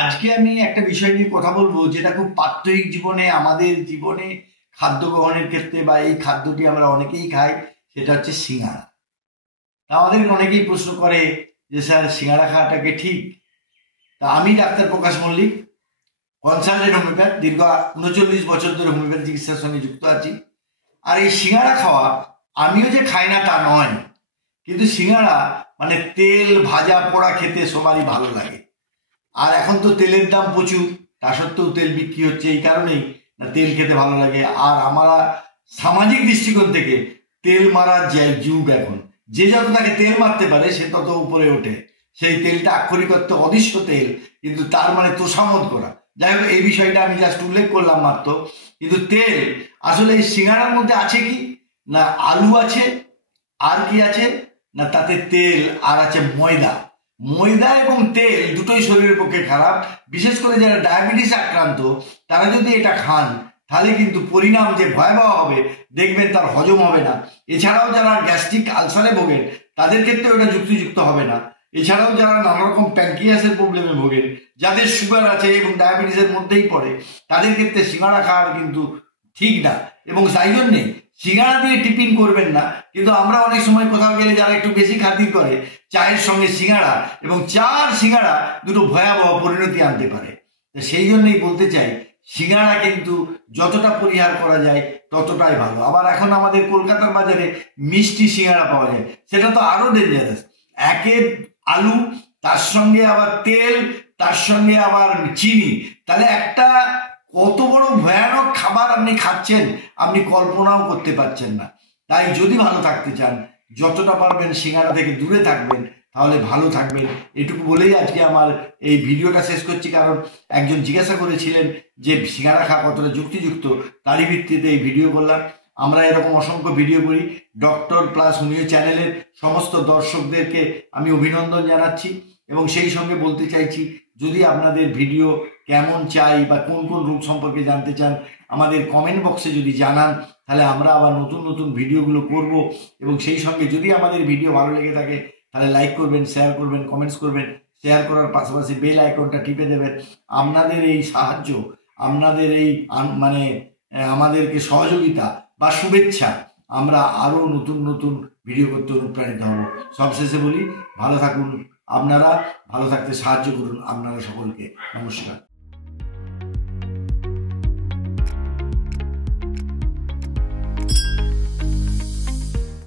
আজকে আমি একটা বিষয় নিয়ে কথা বলবো, যেটা খুব প্রাত্যহিক জীবনে, আমাদের জীবনে খাদ্য গ্রহণের ক্ষেত্রে বা এই খাদ্যটি আমরা অনেকেই খাই, সেটা হচ্ছে সিঙ্গাড়া। তা আমাদের অনেকেই প্রশ্ন করে যে স্যার, সিঙ্গাড়া খাওয়াটাকে ঠিক? তা আমি ডাক্তার প্রকাশ মল্লিক, কনসালটেন্ট হোমিওপ্যাথ, দীর্ঘ 39 বছর ধরে হোমিওপ্যাথি চিকিৎসার সঙ্গে যুক্ত আছি। আর এই সিঙ্গাড়া খাওয়া আমিও যে খাই না তা নয়, কিন্তু সিঙ্গাড়া মানে তেল ভাজা পোড়া খেতে সবারই ভালো লাগে। আর এখন তো তেলের দাম প্রচুর, তা সত্ত্বেও তেল বিক্রি হচ্ছে এই কারণেই না তেল খেতে ভালো লাগে। আর আমরা সামাজিক দৃষ্টিকোণ থেকে তেল মারার যে যুগ এখন, যে যত তাকে তেল মারতে পারে সে তত উপরে ওঠে। সেই তেলটা আক্ষরিক অর্থে অদৃশ্য তেল, কিন্তু তার মানে তোষামোদ করা। যাই হোক, এই বিষয়টা আমি জাস্ট উল্লেখ করলাম মাত্র। কিন্তু তেল আসলে এই সিঙ্গাড়ার মধ্যে আছে কি না, আলু আছে, আর কি আছে না তাতে তেল, আর আছে ময়দা। ময়দা এবং তেল দুটোই শরীরের পক্ষে খারাপ। বিশেষ করে যারা ডায়াবেটিস আক্রান্ত, তারা যদি এটা খান তাহলে কিন্তু পরিণাম যে ভয়াবহ হবে, দেখবেন তার হজম হবে না। এছাড়াও যারা গ্যাস্ট্রিক আলসারে ভোগেন তাদের ক্ষেত্রেও এটা যুক্তিযুক্ত হবে না। এছাড়াও যারা নানা রকম প্যানক্রিয়াসের প্রবলেমে ভোগেন, যাদের সুগার আছে এবং ডায়াবেটিসের মধ্যেই পড়ে, তাদের ক্ষেত্রে সিঙ্গাড়া খাওয়ার কিন্তু ঠিক না। এবং তাই জন্যে সিঙ্গাড়া দিয়ে টিফিন করবেন না। কিন্তু আমরা অনেক সময় কোথাও গেলে যারা একটু বেশি খাতির করে, চায়ের সঙ্গে সিঙ্গাড়া, এবং চার সিঙ্গাড়া দুটো ভয়াবহ পরিণতি আনতে পারে। সেই জন্যই বলতে চাই, সিঙ্গাড়া কিন্তু যতটা পরিহার করা যায় ততটাই ভালো। আবার এখন আমাদের কলকাতার বাজারে মিষ্টি সিঙ্গাড়া পাওয়া যায়, সেটা তো আরো ডেঞ্জারাস। একের আলু, তার সঙ্গে আবার তেল, তার সঙ্গে আবার চিনি, তাহলে একটা কত বড় ভয়ানক খাবার আপনি খাচ্ছেন, আপনি কল্পনাও করতে পারছেন না। তাই যদি ভালো থাকতে চান, যতটা পারবেন সিঙ্গাড়া থেকে দূরে থাকবেন, তাহলে ভালো থাকবেন। এটুকু বলেই আজকে আমার এই ভিডিওটা শেষ করছি। কারণ একজন জিজ্ঞাসা করেছিলেন যে সিঙ্গাড়া খাওয়া কতটা যুক্তিযুক্ত, তারই ভিত্তিতে এই ভিডিও করলাম। আমরা এরকম অসংখ্য ভিডিও করি। ডক্টর প্লাস হোমিও চ্যানেলের সমস্ত দর্শকদেরকে আমি অভিনন্দন জানাচ্ছি, এবং সেই সঙ্গে বলতে চাইছি, যদি আপনাদের ভিডিও কেমন চাই বা কোন কোন রোগ সম্পর্কে জানতে চান, আমাদের কমেন্ট বক্সে যদি জানান, তাহলে আমরা আবার নতুন নতুন ভিডিওগুলো করব। এবং সেই সঙ্গে যদি আমাদের ভিডিও ভালো লেগে থাকে, তাহলে লাইক করবেন, শেয়ার করবেন, কমেন্টস করবেন। শেয়ার করার পাশাপাশি বেল আইকনটা টিপে দেবেন। আপনাদের এই সাহায্য, আপনাদের এই মানে আমাদেরকে সহযোগিতা বা শুভেচ্ছা, আমরা আরও নতুন নতুন ভিডিও করতে অনুপ্রাণিত হব। সবশেষে বলি, ভালো থাকুন আপনারা, ভালো থাকতে সাহায্য করুন আপনারা সকলকে। নমস্কার।